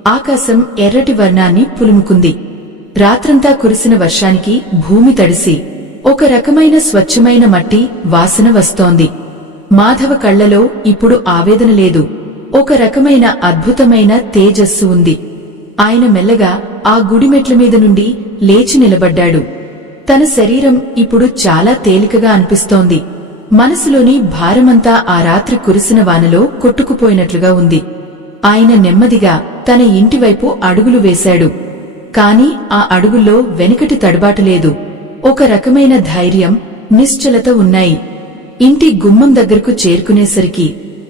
ఆకాశం ఎర్రటి వర్ణాన్ని పులుముకుంది. రాత్రంతా కురిసిన వర్షానికి భూమి తడిసి ఒక రకమైన స్వచ్ఛమైన మట్టి వాసన వస్తోంది. మాధవ కళ్లలో ఇప్పుడు ఆవేదన లేదు, ఒక రకమైన అద్భుతమైన తేజస్సు ఉంది. ఆయన మెల్లగా ఆ గుడిమెట్ల మీద నుండి లేచి నిలబడ్డాడు. తన శరీరం ఇప్పుడు చాలా తేలికగా అనిపిస్తోంది. మనసులోని భారమంతా ఆ రాత్రి కురిసిన వానలో కొట్టుకుపోయినట్లుగా ఉంది. ఆయన నెమ్మదిగా తన ఇంటివైపు అడుగులు వేశాడు. కాని ఆ అడుగుల్లో వెనుకటి తడబాటులేదు. ఒక రకమైన ధైర్యం, నిశ్చలత ఉన్నాయి. ఇంటి గుమ్మం దగ్గరకు చేరుకునేసరికి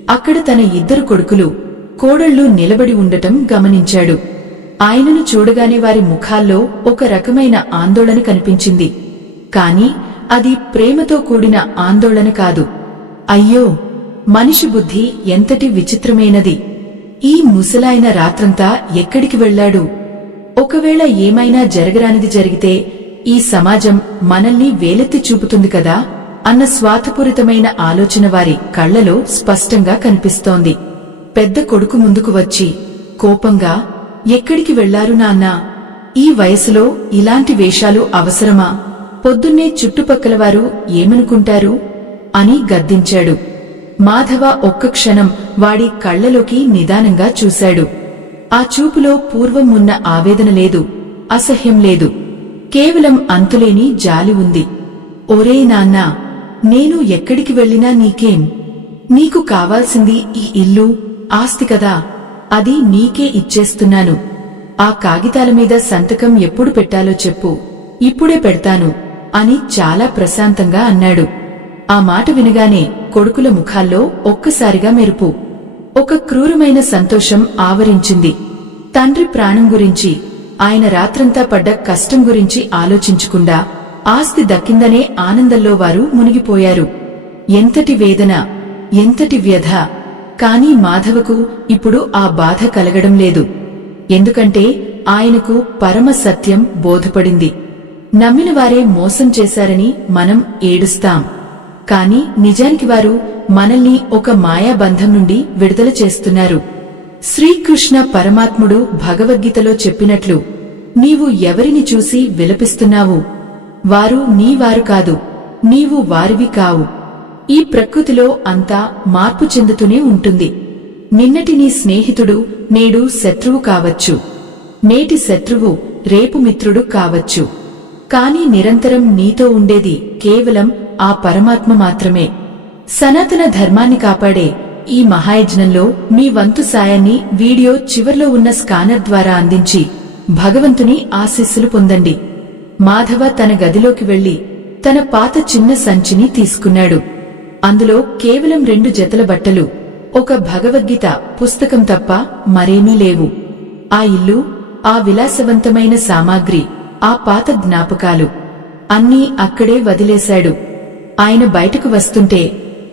అక్కడ తన 2 కొడుకులు, కోడళ్లు నిలబడి ఉండటం గమనించాడు. ఆయనను చూడగానే వారి ముఖాల్లో ఒక రకమైన ఆందోళన కనిపించింది. కాని అది ప్రేమతో కూడిన ఆందోళన కాదు. అయ్యో, మనిషి బుద్ధి ఎంతటి విచిత్రమైనది! ఈ ముసలాయన రాత్రంతా ఎక్కడికి వెళ్లాడు? ఒకవేళ ఏమైనా జరగరానిది జరిగితే ఈ సమాజం మనల్ని వేలెత్తి చూపుతుంది కదా అన్న స్వార్థపూరితమైన ఆలోచన వారి కళ్లలో స్పష్టంగా కనిపిస్తోంది. పెద్ద కొడుకు ముందుకు వచ్చి కోపంగా, ఎక్కడికి వెళ్లారు నాన్నా? ఈ వయసులో ఇలాంటి వేషాలు అవసరమా? పొద్దున్నే చుట్టుపక్కలవారు ఏమనుకుంటారు అని గద్దించాడు. మాధవ ఒక్క క్షణం వాడి కళ్లలోకి నిదానంగా చూశాడు. ఆ చూపులో పూర్వం ఉన్న ఆవేదన లేదు, అసహ్యం లేదు, కేవలం అంతులేని జాలి ఉంది. ఒరే నాన్నా, నేను ఎక్కడికి వెళ్లినా నీకేం? నీకు కావాల్సింది ఈ ఇల్లు, ఆస్తి కదా, అది నీకే ఇచ్చేస్తున్నాను. ఆ కాగితాల మీద సంతకం ఎప్పుడు పెట్టాలో చెప్పు, ఇప్పుడే పెడతాను అని చాలా ప్రశాంతంగా అన్నాడు. ఆ మాట వినగానే కొడుకుల ముఖాల్లో ఒక్కసారిగా మెరుపు, ఒక క్రూరమైన సంతోషం ఆవరించింది. తండ్రి ప్రాణం గురించి, ఆయన రాత్రంతా పడ్డ కష్టం గురించి ఆలోచించకుండా ఆస్తి దక్కిందనే ఆనందంలో వారు మునిగిపోయారు. ఎంతటి వేదన, ఎంతటి వ్యధ! కాని మాధవకు ఇప్పుడు ఆ బాధ కలగడం లేదు. ఎందుకంటే ఆయనకు పరమ సత్యం బోధపడింది. నమ్మిన వారే మోసం చేశారని మనం ఏడుస్తాం, కాని నిజానికి వారు మనల్ని ఒక మాయాబంధం నుండి విడుదల చేస్తున్నారు. శ్రీకృష్ణ పరమాత్ముడు భగవద్గీతలో చెప్పినట్లు, నీవు ఎవరిని చూసి విలపిస్తున్నావు? వారు నీవారు కాదు, నీవు వారివి కావు. ఈ ప్రకృతిలో అంతా మార్పు చెందుతూనే ఉంటుంది. నిన్నటి నీ స్నేహితుడు నేడు శత్రువు కావచ్చు, నేటి శత్రువు రేపు మిత్రుడు కావచ్చు. కాని నిరంతరం నీతో ఉండేది కేవలం ఆ పరమాత్మ మాత్రమే. సనాతన ధర్మాన్ని కాపాడే ఈ మహాయజ్ఞంలో మీ వంతు సాయాన్ని వీడియో చివర్లో ఉన్న స్కానర్ ద్వారా అందించి భగవంతుని ఆశీస్సులు పొందండి. మాధవ తన గదిలోకి వెళ్లి తన పాత చిన్న సంచిని తీసుకున్నాడు. అందులో కేవలం 2 జతల బట్టలు, ఒక భగవద్గీత పుస్తకం తప్ప మరేమీ లేవు. ఆ ఇల్లు, ఆ విలాసవంతమైన సామాగ్రి, ఆ పాత జ్ఞాపకాలు అన్నీ అక్కడే వదిలేశాడు. ఆయన బయటకు వస్తుంటే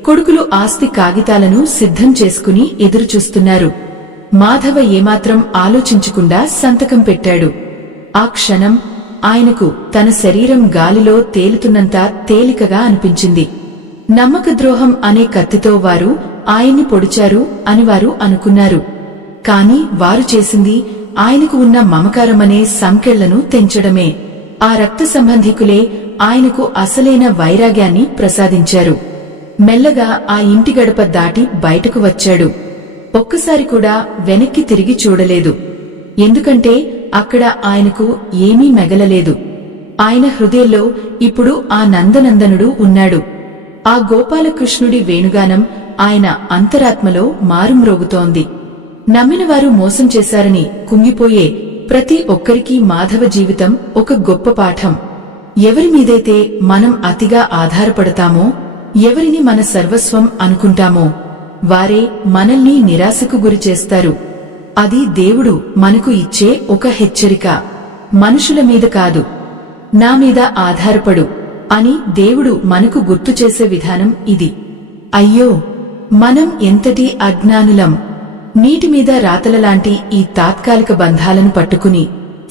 కొడుకులు ఆస్తి కాగితాలను సిద్ధం చేసుకుని ఎదురుచూస్తున్నారు. మాధవ ఏమాత్రం ఆలోచించకుండా సంతకం పెట్టాడు. ఆ క్షణం ఆయనకు తన శరీరం గాలిలో తేలుతున్నంత తేలికగా అనిపించింది. నమ్మకద్రోహం అనే కత్తితో వారు ఆయన్ని పొడిచారు అని వారు అనుకున్నారు. కాని వారు చేసింది ఆయనకు ఉన్న మమకారమనే సంకెళ్లను తెంచడమే. ఆ రక్త సంబంధికులే ఆయనకు అసలైన వైరాగ్యాన్ని ప్రసాదించారు. మెల్లగా ఆ ఇంటి గడప దాటి బయటకు వచ్చాడు. ఒక్కసారి కూడా వెనక్కి తిరిగి చూడలేదు. ఎందుకంటే అక్కడ ఆయనకు ఏమీ మెగలలేదు. ఆయన హృదయంలో ఇప్పుడు ఆ నందనందనుడు ఉన్నాడు. ఆ గోపాలకృష్ణుడి వేణుగానం ఆయన అంతరాత్మలో మారుమ్రోగుతోంది. నమ్మినవారు మోసం చేశారని కుంగిపోయే ప్రతి ఒక్కరికీ మాధవ జీవితం ఒక గొప్ప పాఠం. ఎవరి మీదైతే మనం అతిగా ఆధారపడతామో, ఎవరిని మన సర్వస్వం అనుకుంటామో, వారే మనల్ని నిరాశకు గురిచేస్తారు. అది దేవుడు మనకు ఇచ్చే ఒక హెచ్చరిక. మనుషుల మీద కాదు, నా మీద ఆధారపడు అని దేవుడు మనకు గుర్తు చేసే విధానం ఇది. అయ్యో, మనం ఎంతటి అజ్ఞానులం! నీటిమీద రాతలలాంటి ఈ తాత్కాలిక బంధాలను పట్టుకుని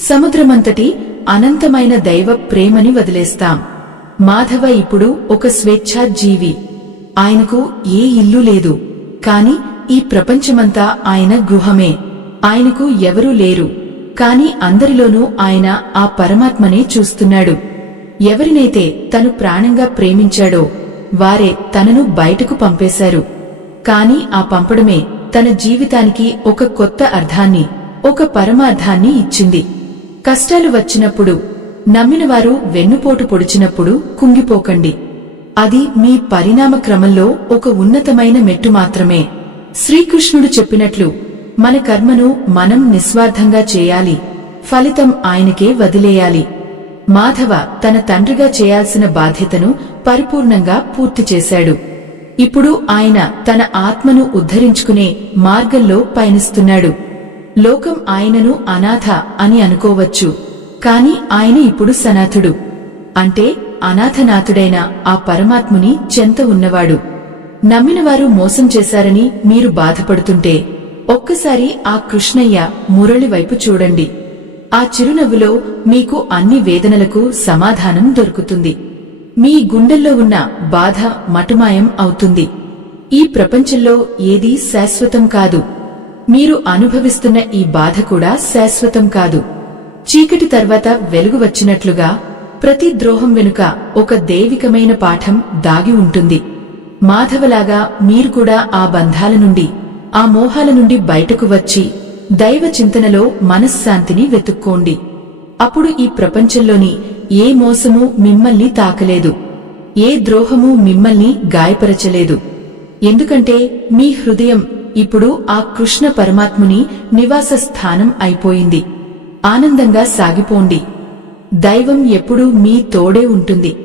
సముద్రమంతటి అనంతమైన దైవ ప్రేమని వదిలేస్తాం. మాధవ ఇప్పుడు ఒక స్వేచ్ఛా జీవి. ఆయనకు ఏ ఇల్లు లేదు, కాని ఈ ప్రపంచమంతా ఆయన గృహమే. ఆయనకు ఎవరూ లేరు, కాని అందరిలోనూ ఆయన ఆ పరమాత్మనే చూస్తున్నాడు. ఎవరినైతే తను ప్రాణంగా ప్రేమించాడో వారే తనను బయటకు పంపేశారు. కాని ఆ పంపడమే తన జీవితానికి ఒక కొత్త అర్థాన్ని, ఒక పరమార్థాన్ని ఇచ్చింది. కష్టాలు వచ్చినప్పుడు, నమ్మినవారు వెన్నుపోటు పొడిచినప్పుడు కుంగిపోకండి. అది మీ పరిణామ క్రమంలో ఒక ఉన్నతమైన మెట్టు మాత్రమే. శ్రీకృష్ణుడు చెప్పినట్లు మన కర్మను మనం నిస్వార్థంగా చేయాలి, ఫలితం ఆయనకే వదిలేయాలి. మాధవ తన తండ్రిగా చేయాల్సిన బాధ్యతను పరిపూర్ణంగా పూర్తి చేశాడు. ఇప్పుడు ఆయన తన ఆత్మను ఉద్ధరించుకునే మార్గంలో పయనిస్తున్నాడు. లోకం ఆయనను అనాథ అని అనుకోవచ్చు, కాని ఆయన ఇప్పుడు సనాథుడు. అంటే అనాథనాథుడైన ఆ పరమాత్ముని చెంత ఉన్నవాడు. నమ్మినవారు మోసం చేశారని మీరు బాధపడుతుంటే ఒక్కసారి ఆ కృష్ణయ్య మురళి వైపు చూడండి. ఆ చిరునవ్వులో మీకు అన్ని వేదనలకు సమాధానం దొరుకుతుంది. మీ గుండెల్లో ఉన్న బాధ మటుమాయం అవుతుంది. ఈ ప్రపంచంలో ఏదీ శాశ్వతం కాదు. మీరు అనుభవిస్తున్న ఈ బాధ కూడా శాశ్వతం కాదు. చీకటి తర్వాత వెలుగు వచ్చినట్లుగా ప్రతి ద్రోహం వెనుక ఒక దైవికమైన పాఠం దాగి ఉంటుంది. మాధవలాగా మీరు కూడా ఆ బంధాల నుండి, ఆ మోహాల నుండి బయటకు వచ్చి దైవ చింతనలో మనశ్శాంతిని వెతుక్కోండి. అప్పుడు ఈ ప్రపంచంలోని ఏ మోసమూ మిమ్మల్ని తాకలేదు, ఏ ద్రోహమూ మిమ్మల్ని గాయపరచలేదు. ఎందుకంటే మీ హృదయం ఇప్పుడు ఆ కృష్ణ పరమాత్ముని నివాస స్థానం అయిపోయింది. ఆనందంగా సాగిపోండి. దైవం ఎప్పుడూ మీ తోడే ఉంటుంది.